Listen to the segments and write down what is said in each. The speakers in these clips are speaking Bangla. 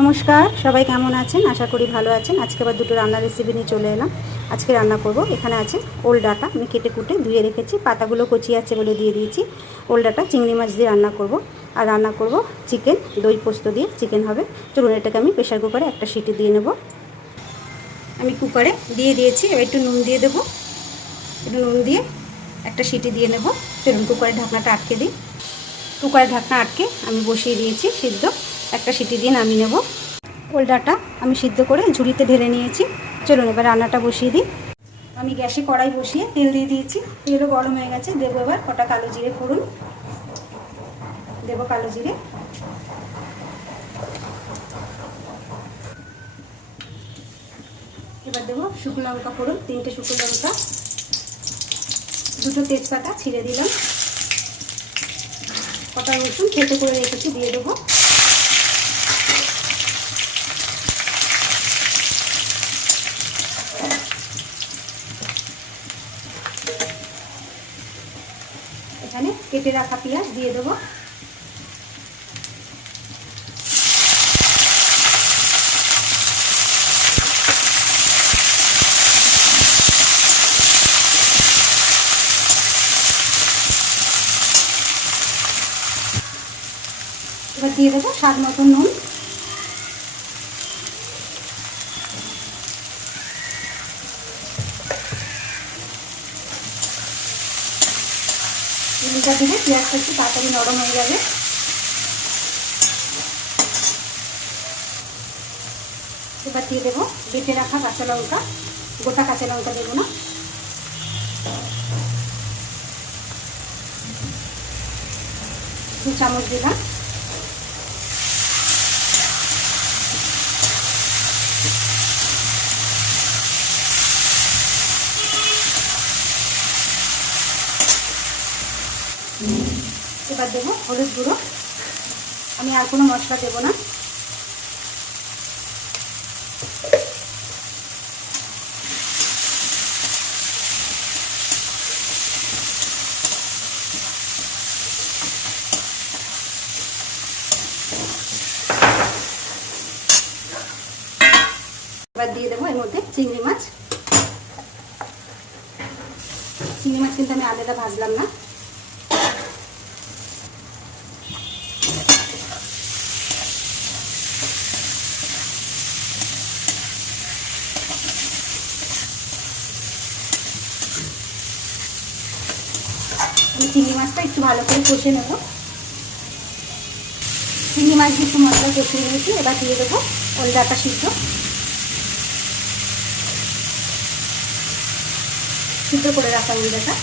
নমস্কার, সবাই কেমন আছেন? আশা করি ভালো আছেন। আজকে আবার দুটো রান্নার রেসিপি নিয়ে চলে এলাম। আজকে রান্না করব, এখানে আছে ওল ডাঁটা, আমি কেটে কুটে ধুয়ে রেখেছি, পাতাগুলো কচি আছে বলে দিয়ে দিয়েছি। ওল ডাঁটা চিংড়ি মাছ দিয়ে রান্না করব। আর রান্না করব চিকেন, দই পোস্ত দিয়ে চিকেন হবে। চলুন এটাকে আমি প্রেশার কুকারে একটা সিটি দিয়ে নেব। আমি কুকারে দিয়ে দিয়েছি, এবার একটু নুন দিয়ে দেবো। একটু নুন দিয়ে একটা সিটি দিয়ে নেব। চলুন কুকারের ঢাকনাটা আটকে দিই। কুকারের ঢাকনা আটকে আমি বসিয়ে দিয়েছি সিদ্ধ, একটা সিটি দিয়ে নামিয়ে নেব। ওল ডাঁটা আমি সিদ্ধ করে ঝুড়িতে ঢেলে নিয়েছি। চলুন এবার রান্নাটা বসিয়ে দিই। আমি গ্যাসে কড়াই বসিয়ে তেল দিয়ে দিয়েছি, তেলও গরম হয়ে গেছে। দেবো এবার কটা কালো জিরে ফোড়ন, দেবো কালো জিরে। এবার দেবো শুকনো লঙ্কা ফোড়ন, 3টে শুকনো লঙ্কা, 2টো তেজপাতা ছিঁড়ে দিলাম, কটা রসুন থেতো করে রেখেছি দিয়ে দেবো। এখানে কেটে রাখা পেঁয়াজ দিয়ে দেবো। এবার দিয়ে দেবো স্বাদ মতো নুন। নুনটা দিলে পেঁয়াজটা একটু তাড়াতাড়ি নরম হয়ে যাবে। এবার দিয়ে দেবো বেটে রাখা কাঁচা লঙ্কা, গোটা কাঁচা লঙ্কা দেবো না। দু চামচ দিলাম। এবার দেবো হলুদ গুঁড়ো, আমি আর কোনো মশলা দেবো না। এবার দিয়ে দেবো এর মধ্যে চিংড়ি মাছ। চিংড়ি মাছ কিন্তু আমি আলাদা ভাজলাম না। আমি চিংড়ি মাছটা একটু ভালো করে কষে নেব। চিংড়ি মাছ দিয়ে একটু মশলা কষিয়ে নিয়েছি। এবার দিয়ে দেবো ওল ডাঁটা সিদ্ধ, সিদ্ধ করে রাখা ওল ডাঁটা।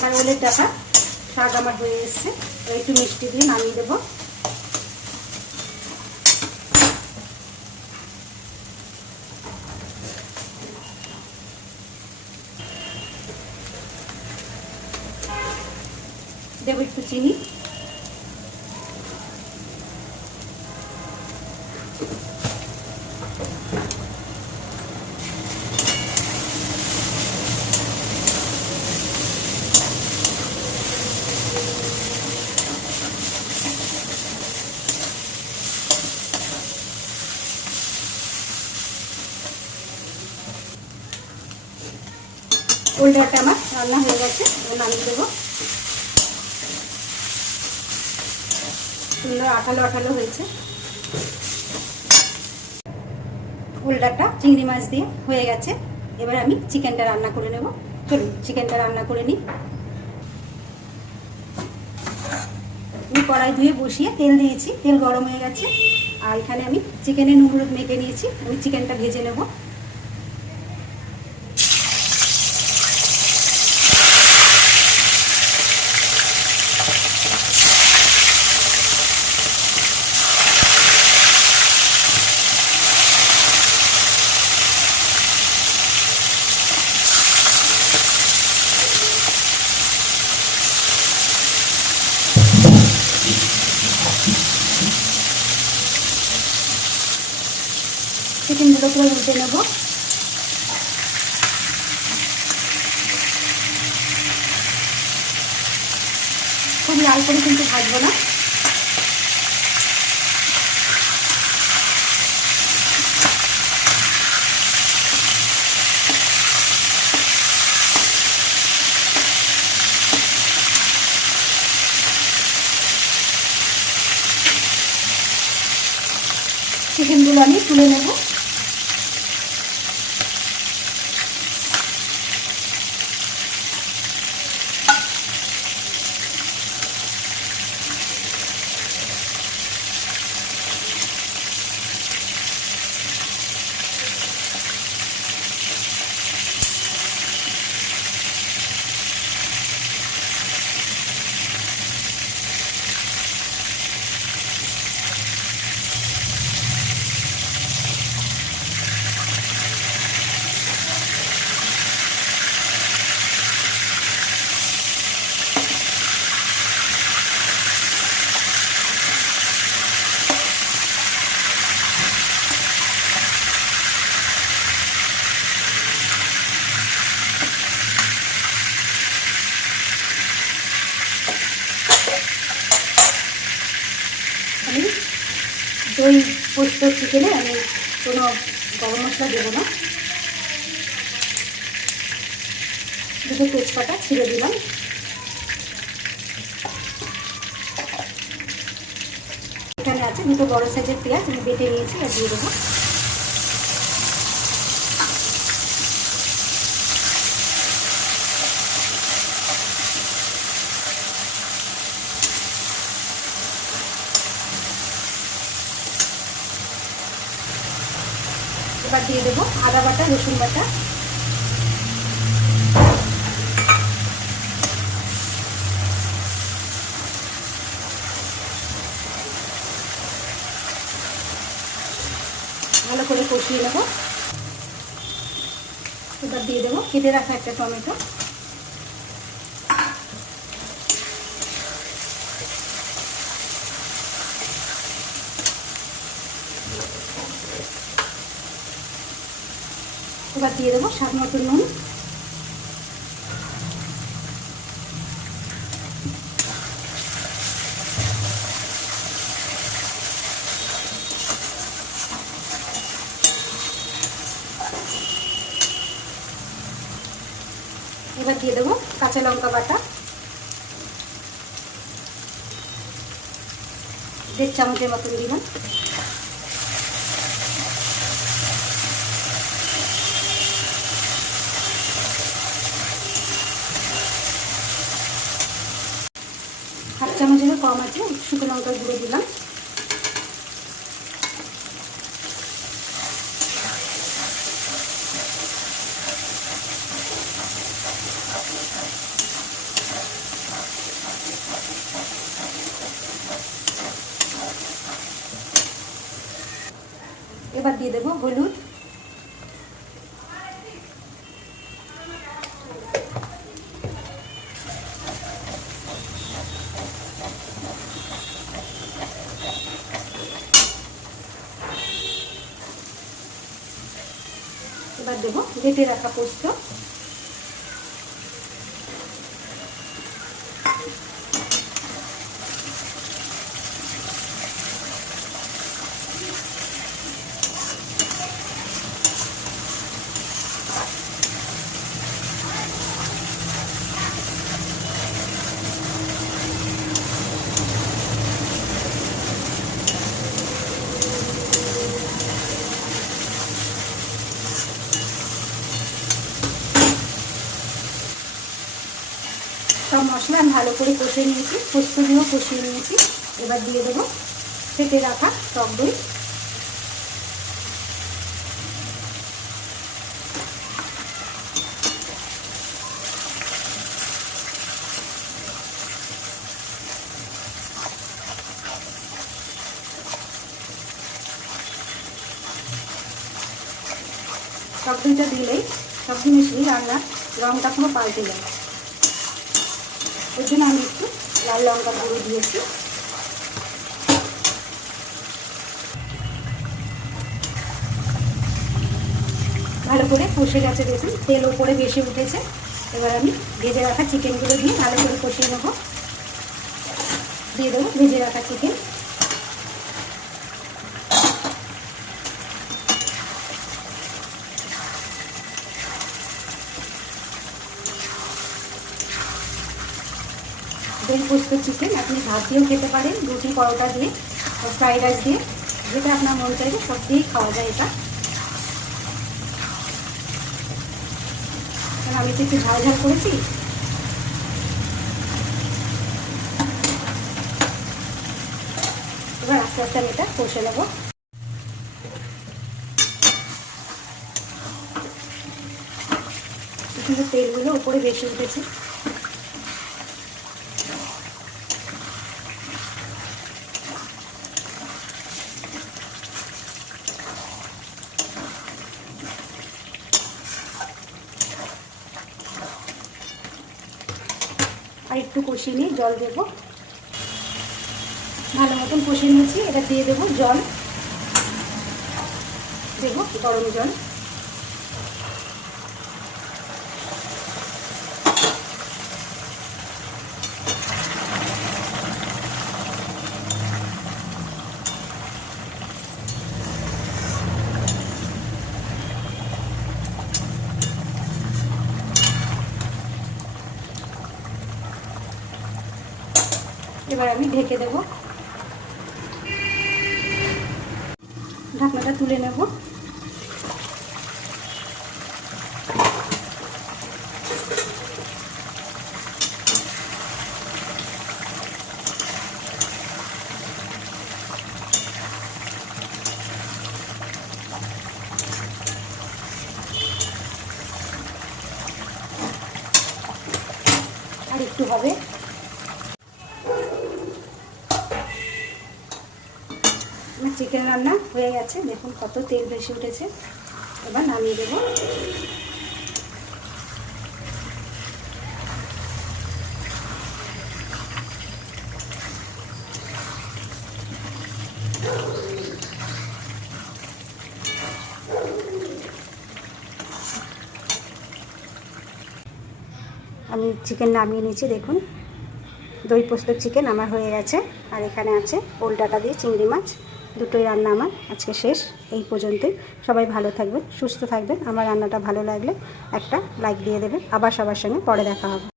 আমার ওলের ডাঁটা শাক আমার হয়ে এসছে। একটু মিষ্টি দিয়ে নামিয়ে দেবো। দেবো একটু চিনি। ওল ডাঁটা আমার রান্না হয়ে গেছে, নামিয়ে দেবো। সুন্দর আঠালো আঠালো হয়েছে। ওল ডাঁটা চিংড়ি মাছ দিয়ে হয়ে গেছে। এবার আমি চিকেনটা রান্না করে নেব। চলুন চিকেনটা রান্না করে নিই। আমি কড়াই ধুয়ে বসিয়ে তেল দিয়েছি, তেল গরম হয়ে গেছে। আর এখানে আমি চিকেনে নুন হলুদ মেখে নিয়েছি। আমি চিকেনটা ভেজে নেব। টিফিনগুলো পুরো উল্টে নেব। খুব লাল করে কিন্তু ভাজবো না। চিকেনগুলো আমি তুলে নেব। আমি দই পোস্ত চিকেনে আমি কোনো গরম মশলা দেবো না। দুটো তেজপাতা ছিঁড়ে দিলাম। এখানে আছে দুটো বড় সাইজের পেঁয়াজ আমি বেটে নিয়েছি, আর দিয়ে দেবো। এবার দিয়ে দেবো আদা বাটা, রসুন বাটা। ভালো করে কষিয়ে নেব। এবার দিয়ে দেবো কেটে রাখা একটা টমেটো। এবার দিয়ে দেবো স্বাদ মতো নুন। এবার দিয়ে দেবো কাঁচা লঙ্কা বাটা 1.5 চামচের মতন দিলাম। হাফ চামচেরও কম আছে শুকনো লঙ্কার গুঁড়ো দিলাম। এবার দিয়ে দেবো হলুদ, এবার দেবো বেটে রাখা পোস্ত। সব মশলা আমি ভালো করে কষিয়ে নিয়েছি, পোস্ত দিয়েও কষিয়ে নিয়েছি। এবার দিয়ে দেবো ফেটে রাখা টক দই। টক দইটা দিলেই সব জিনিসই রান্নার রঙটা পুরো পাল্টে যায়। ওই জন্য আমি একটু লাল লঙ্কা গুঁড়ো দিয়েছি। ভালো করে কষে গেছে, দেখুন তেল ওপরে বেশি উঠেছে। এবার আমি ভেজে রাখা চিকেনগুলো দিয়ে ভালো করে কষিয়ে নেব। দিয়ে দেবো ভেজে রাখা চিকেন। দই পোস্ত চিকেন আপনি ভাত দিয়েও খেতে পারেন, রুটি পরোটা দিয়ে, ফ্রাইড রাইস দিয়ে, যেটা আপনার মন চাইবে সব দিয়েই খাওয়া যায় এটা। কারণ আমি তো একটু ঝাল ঝাল করেছি। এবার আস্তে আস্তে আমি এটা কষে নেব। কিন্তু তেলগুলো উপরে বেশি উঠেছে। আর একটু কষিয়ে নিয়ে জল দেবো। ভালো মতন কষিয়ে নিয়েছি, এটা দিয়ে দেবো জল, দেবো গরম জল। এবার আমি ঢেকে দেব, ঢাকনাটা তুলে নেব। আর একটু হবে। আমার চিকেন রান্না হয়ে গেছে, দেখুন কত তেল বেশি উঠেছে। এবার নামিয়ে দেব। আমি চিকেন নামিয়ে নিয়েছি, দেখুন দই পোস্ত চিকেন আমার হয়ে গেছে। আর এখানে আছে ওল ডাটা দিয়ে চিংড়ি মাছ। দুটোই রান্না আমার আজকে শেষ। এই পর্যন্তই। সবাই ভালো থাকবেন, সুস্থ থাকবেন। আমার রান্নাটা ভালো লাগলে একটা লাইক দিয়ে দেবেন। আবার সবার সঙ্গে পরে দেখা হবে।